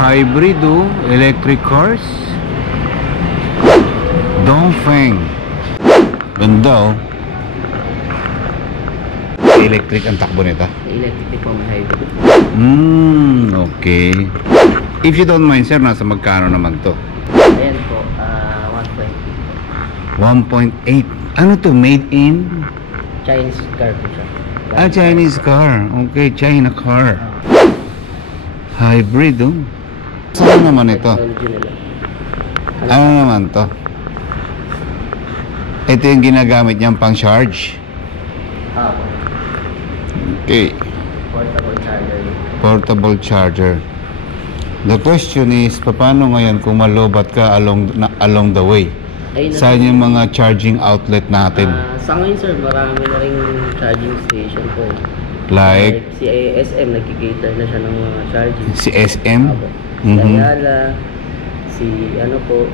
hybrid electric cars. Dongfeng. Ganda electric ang takbo nito. Electric po, hybrid. Okay. If you don't mind, sir, nasa magkano naman to? Ayan po, 1.8. 1.8. Ano to? Made in? Chinese car po siya. Chinese car. Okay, China car. Hybrid Saan naman ito? Ano naman to? Ito yung ginagamit niyang pang charge? Po. Okay. Portable charger. Portable charger. The question is, paano ngayon kung malobat ka along the way? Saan yung mga charging outlet natin? Sa ngayon, sir, marami na rin charging station po. Like si SM, nagkikater na siya ng mga charging. Si SM? Ayala, si ano po,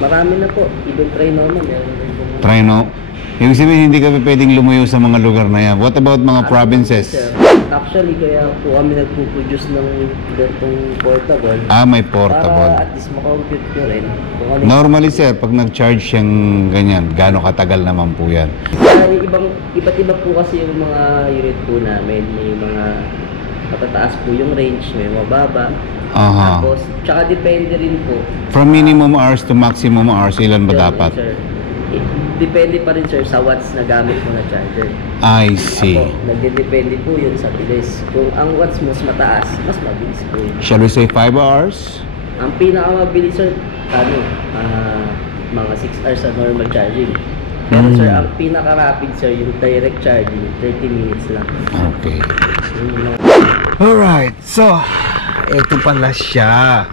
marami na po. Even Trino naman, meron rin po. Trino? Yung sabihin, hindi kami pwedeng lumayo sa mga lugar na yan. What about mga provinces? Actually, kaya po kami nagpo-produce ng ganitong portable. May portable. Para at least makompute nyo rin. Normally, sir, pag nag-charge siyang ganyan, gaano katagal naman po yan? Iba't iba po kasi yung mga unit po namin. May mga matataas po yung range, may mababa. Tapos, tsaka depende rin po. From minimum hours to maximum hours, ilan ba dapat? Sir, depende pa rin, sir, sa watts na gamit mo na charger. I see. Nagdedepende po yun sa bilis. Kung ang watts mas mataas, mas mabilis po yun. Shall we say 5 hours? Ang pinakamabilis, sir, mga 6 hours sa normal charging. Pero sir, ang pinaka-rapid, sir, yung direct charging, 30 minutes lang. Okay. Alright, so ito pala siya.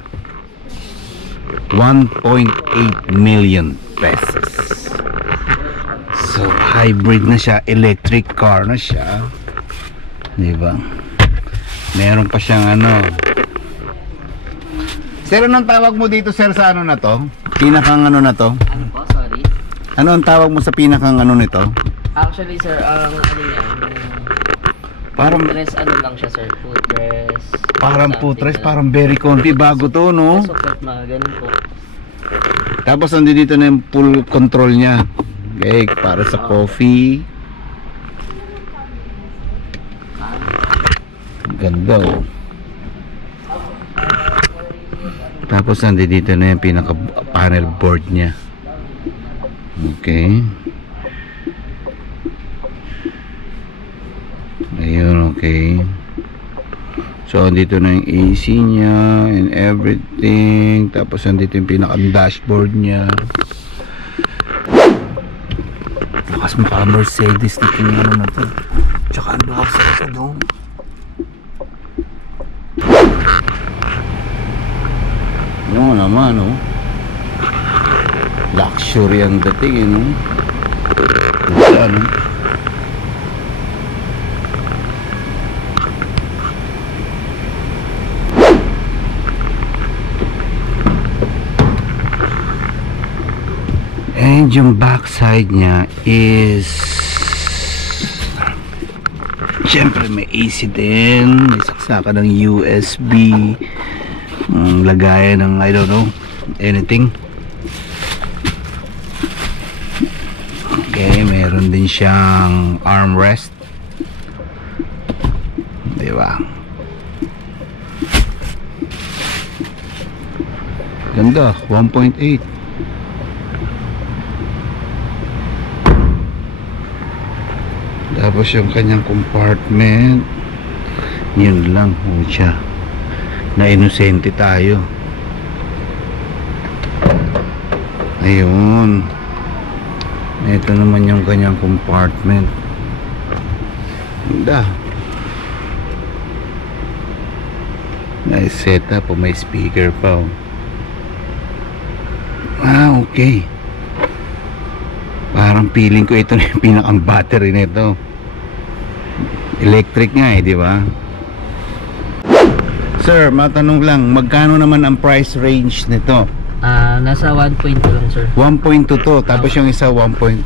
1.8 million pesos. So hybrid na siya, electric car na siya. Diba? Meron pa siyang Sir, anong tawag mo dito, sir, sa ano na to? Pinakang ano na to? Ano po? Sorry? Ano ang tawag mo sa pinakang ano nito? Actually, sir, ang niya, parang footrest lang siya, sir. Footrest. Parang footrest, parang very comfy. Bago to, no? Support, mga ganun po. Tapos dito na yung full control niya. Okay, para sa coffee. Ganda Tapos dito na yung pinaka panel board niya. Okay. Ayun, okay. So dito na yung AC niya and everything. Tapos dito yung pinaka dashboard niya. Lakas maka Mercedes dito yung ano na to. Tsaka ang lakas sa doon. Ano naman, luxury ang dating, Ano? And yung backside niya is syempre may AC din, may saksakan ng USB, lagayan ng I don't know anything. Okay, meron din siyang armrest, diba? Ganda, 1.8. Tapos yung kanyang compartment, yun lang siya. Na inosente tayo. Ayun. Ito naman yung kanyang compartment. Ganda. Nice setup. May speaker pa. Okay. Parang feeling ko ito na yung pinakang battery nito. Electric nga di ba? Sir, matanong lang, magkano naman ang price range nito? Nasa 1.2 lang, sir. 1.2 to, tapos yung isa 1.8.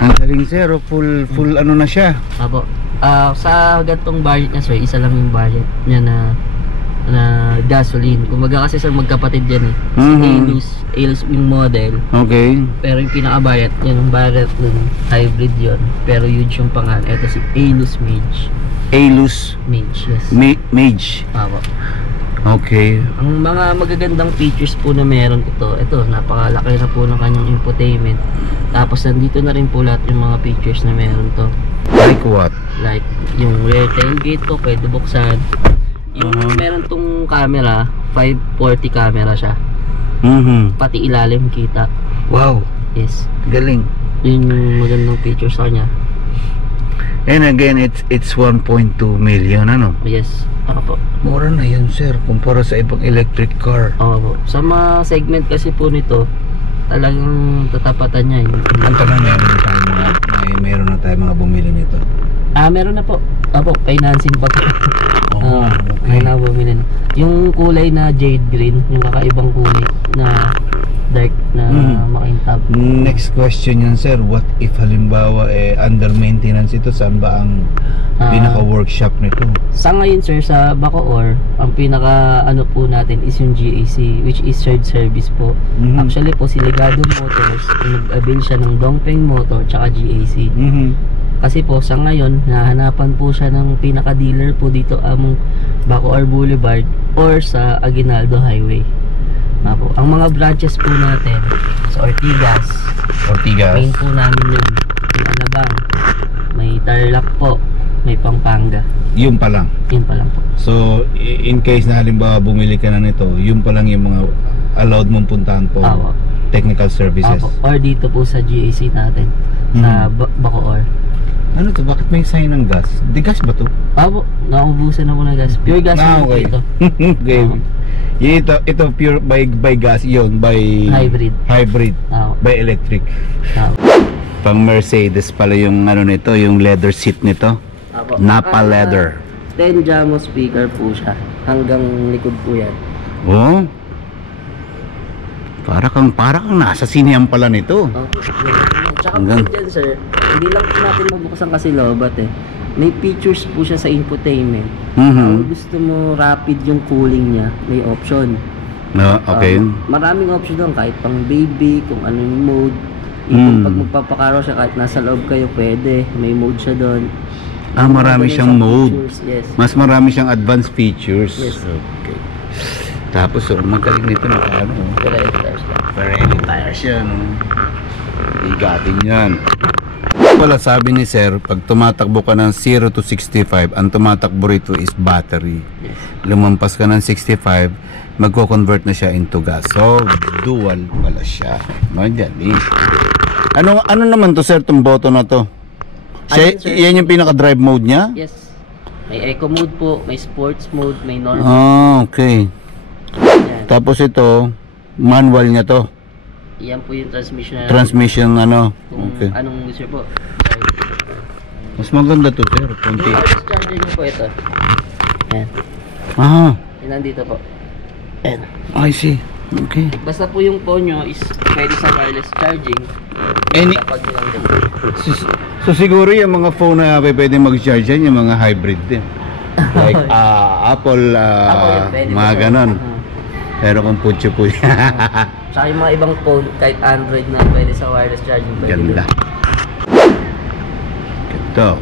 Ang galing, sir, full ano na siya. Apo. Sa gantong budget niya, sir, isa lang yung budget niya na na gasoline. Kumbaga kasi sir, magkapatid yan eh. Alus yung model. Okay. Pero yung pinaka-Barrett, yan yung Barrett nun, hybrid yon. Pero huge yung pangalan. Ito si Alus Mage. Alus Mage, yes. Mage. Tama. Okay. Ang mga magagandang features po na meron ito napakalaki na po ng kanyang infotainment. Tapos nandito na rin po lahat yung mga features na meron to. Like what? Like yung rear tailgate po, pwede buksan. Yung meron tong camera, 540 camera siya. Pati ilalim kita. Wow. Yes. Galing. Yun yung magandang features sa kanya. And again, it's 1.2 million, ano? Yes. Ako po. Mura na yun, sir, kumpara sa ibang electric car. Oo po. Sa mga segment kasi po nito, talagang tatapatan niya. Ang tanong meron na tayo mga bumili nito. Meron na po. Opo, financing pa po. Okay. May na bumili na. Yung kulay na jade green, yung kakaibang kulay na dark na makintab. Next question yan, sir. What if halimbawa under maintenance ito? Saan ba ang pinaka-workshop nito? Sa ngayon sir, sa Bacoor, ang pinaka ano po natin is yung GAC, which is shared service po. Actually po si Legado Motors, nag-avail siya ng Dongfeng Motor tsaka GAC. Kasi po sa ngayon, nahanapan po siya ng pinaka-dealer po dito among Bacoor Boulevard or sa Aguinaldo Highway. Po. Ang mga branches po natin sa Ortigas. Main po namin yun. May Alabang, may Tarlac po, may Pampanga. Yun pa lang? Yun pa lang po. So, in case na halimbawa bumili ka na nito, yun pa lang yung mga allowed mong puntahan po? Technical services? Or dito po sa GAC natin, sa Bacoor. Ano to? Bakit may sign ng gas? Di gas ba to? Naubusan ako ng gas. Pure gas po okay. Ito. Okay. Ito pure by gas yun, by hybrid by electric. Pang Mercedes pala yung ano nito, yung leather seat nito. Napa leather. 10 jamo speaker po siya. Hanggang likod po yan. Oh. Para kang nasa sinehan pala nito. Tsaka po dyan sir, hindi lang po natin mabuksan kasi lobat eh. May features po siya sa infotainment. Kung gusto mo rapid yung cooling niya, may option. Okay. Maraming option doon, kahit pang baby, kung ano yung mode. Even pag magpapakaro siya, kahit nasa loob kayo, pwede. May mode siya doon. Marami siyang mode. Yes. Mas marami siyang advanced features. Yes. Okay. Tapos magaling nito na ano. Pirelli tires yan. Igatin yan. Wala, sabi ni sir, pag tumatakbo ka ng 0 to 65, ang tumatakbo rito is battery. Lumampas ka ng 65, magko-convert na siya into gas. So, dual pala siya. Magaling. Ano naman to sir, itong button na to? Yan yung pinaka-drive mode niya? Yes. May eco mode po, may sports mode, may normal. Okay. Yan. Tapos ito, manual niya to. Yan po yung transmission. Transmission ano? Okay. Anong user po? Mas maganda to sir, konti. Yung wireless charger niyo po ito. Yan. Yan nandito po. Yan. I see. Okay. Basta po yung phone nyo is pwede sa wireless charging. So siguro yung mga phone na pwede mag-charge yan, yung mga hybrid din. Like Apple, mga ganon. Pero kung putyo po yan. Tsaka yung mga ibang phone, kahit Android na pwede sa wireless charging. Ganda. Ito.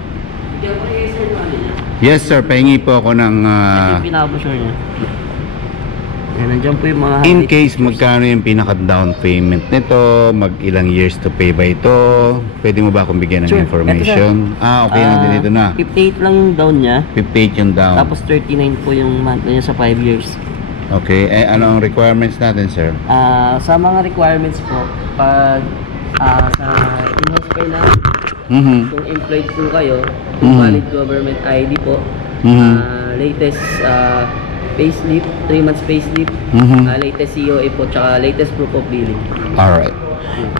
Yes sir, pahingi po ako ng yung pinaka-brochure niya. Nandiyan po yung mga in case magkano yung pinaka-down payment nito, mag-ilang years to pay ba ito, pwede mo ba akong bigyan ng information? Okay, nandun dito na. 58 lang yung down niya. 58 yung down. Tapos 39 po yung monthly niya sa 5 years. Okay, ano ang requirements natin sir? Sa mga requirements po, pag sa in-house pay na, kung employed po kayo, valid government ID po, latest payslip, 3 months payslip, latest COA po, tsaka latest proof of billing. Alright.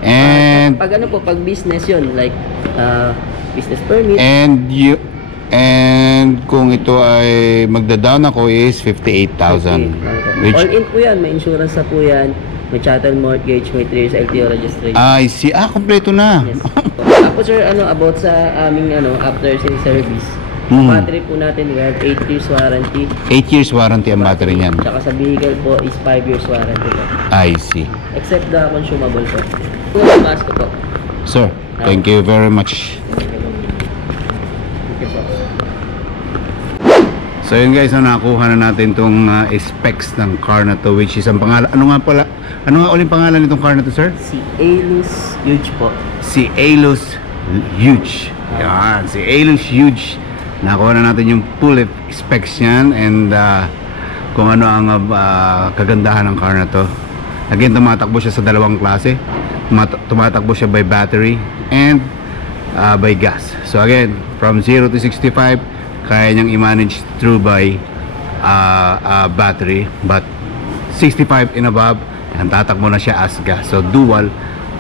And pag ano po, pag business yun, like business permit. And kung ito ay magda-down ako is 58,000. All in po yan, may insurance na po yan, may chattel mortgage, may 3 years LTO registration. I see. Kompleto na. Yes. Tapos sir, about sa aming after sales service, Battery po natin, we have 8 years warranty. 8 years warranty ang battery niyan. Tsaka sa vehicle po is 5 years warranty po. I see. Except the consumable po. Kung mas ko po. Sir, thank you very much. Thank you po. So yun guys, nakuha na natin tong specs ng car na to, which is ang pangalan, ano nga ulit pangalan nitong car na to, sir? Si Alus Huge po. Si Alus Huge. Yan, si Alus Huge. Nakuha na natin yung full specs niyan and kung ano ang kagandahan ng car na to. Again, tumatakbo siya sa dalawang klase. Tumatakbo siya by battery and by gas. So again, from 0 to 65, kaya niyang i-manage through by battery, but 65 and above, ang tatakbo na siya as gas. So dual,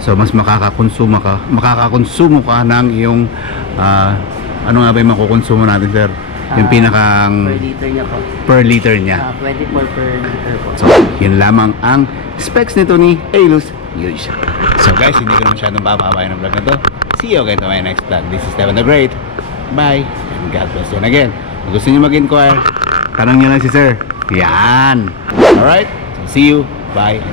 so mas makakakonsumo ka ng iyong ano nga ba yung makukonsumo natin, sir? Yung pinakang Per liter niya po. per liter niya. 24 per liter po. So yun lamang ang specs nito ni Alus Huge. So guys, hindi ko na masyadong papabayan ng vlog na to. See you again to my next vlog. This is Stefan the Great. Bye. And God bless you. And again, kung gusto nyo mag-inquire, tanong nyo lang si sir. Yan. Alright? So see you. Bye.